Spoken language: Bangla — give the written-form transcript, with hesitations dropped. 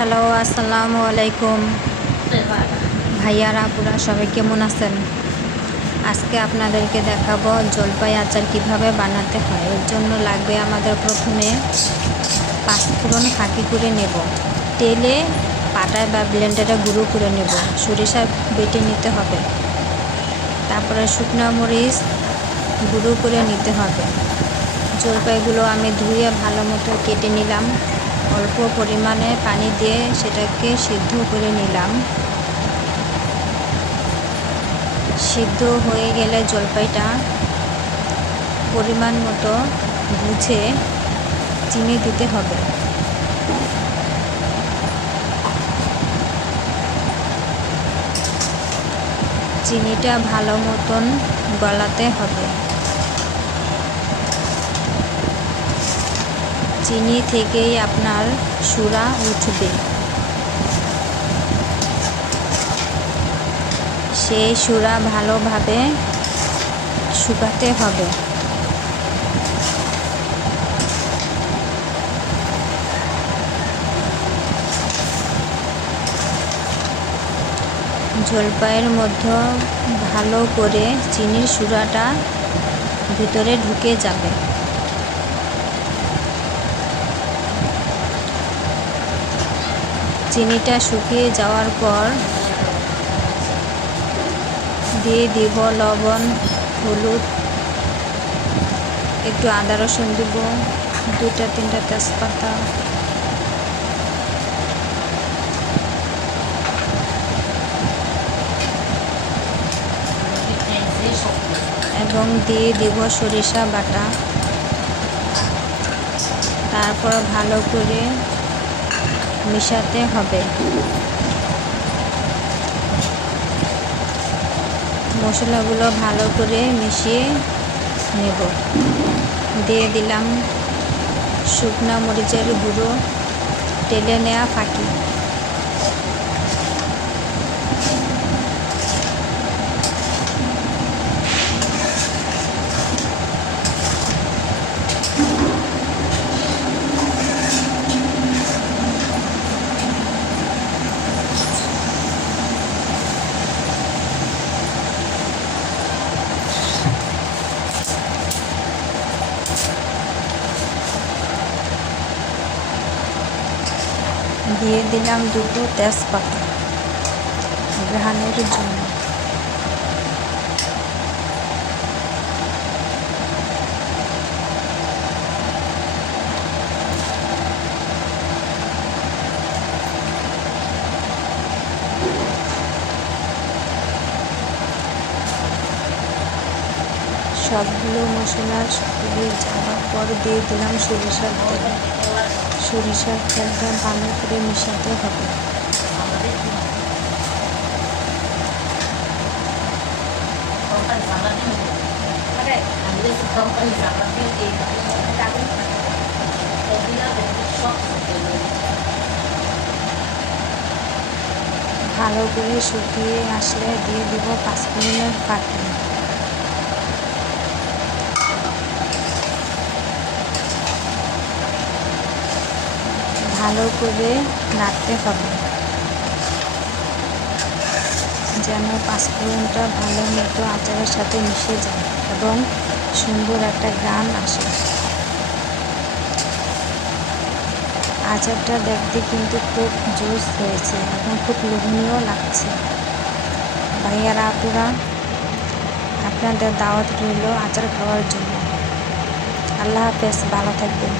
হ্যালো, আসসালামু আলাইকুম ভাইয়ারা, আপুরা সবাই কেমন আছেন? আজকে আপনাদেরকে দেখাবো জলপাই আচার কিভাবে বানাতে হয়। এর জন্য লাগবে আমাদের প্রথমে পাঁচফোড়ন ফাঁকি করে নেব, তেলে পাটায় বা ব্লেন্ডারে গুঁড়ো করে নেব, সরিষা বেটে নিতে হবে, তারপরে শুকনো মরিচ গুঁড়ো করে নিতে হবে। জলপাইগুলো আমি ধুয়ে ভালো মতো কেটে নিলাম, অল্প পরিমাণে পানি দিয়ে সেটাকে সিদ্ধ করে নিলাম। সিদ্ধ হয়ে গেলে জলপাইটা পরিমাণ মতো বুঝে চিনি দিতে হবে। চিনিটা ভালো মতন গলাতে হবে। চিনি থেকেই আপনার সুরা উঠবে, সেই সুরা ভালোভাবে শুকাতে হবে। জলপাইয়ের মধ্যে ভালো করে চিনির সুরাটা ভিতরে ঢুকে যাবে। চিনিটা শুকিয়ে যাওয়ার পর দিয়ে দিব লবণ, হলুদ, একটু আদা রসুন দিব, 2-3টা তেজপাতা, এবং দিয়ে দিব সরিষা বাটা। তারপর ভালো করে মিশাতে হবে। মশলাগুলো ভালো করে মিশিয়ে নেব। দিয়ে দিলাম শুকনো মরিচের গুঁড়ো, তেলে নেওয়া ফাঁকি, দিয়ে দিলাম 2টো তেজপাতা ঘ্রাণের জন্য। সবগুলো মশলা শুকিয়ে যাওয়ার পর দিয়ে দিলাম সরিষার তেল। সরিষার তেলটা ভালো করে মিশাতে হবে। ভালো করে শুকিয়ে আসলে দিয়ে দিব পাঁচফোড়নের ফাঁকি। ভালো করে নাড়তে হবে যেন পাঁচফোড়নটা ভালো মতো আচারের সাথে মিশে যায় এবং সুন্দর একটা ঘ্রাণ আসে। আচারটা দেখতে কিন্তু খুব জোস হয়েছে এবং খুব লোভনীয় লাগছে। ভাইয়ারা, আপুরা, আপনাদের দাওয়াত রইল আচার খাওয়ার জন্য। আল্লাহ হাফেজ, ভালো থাকবেন।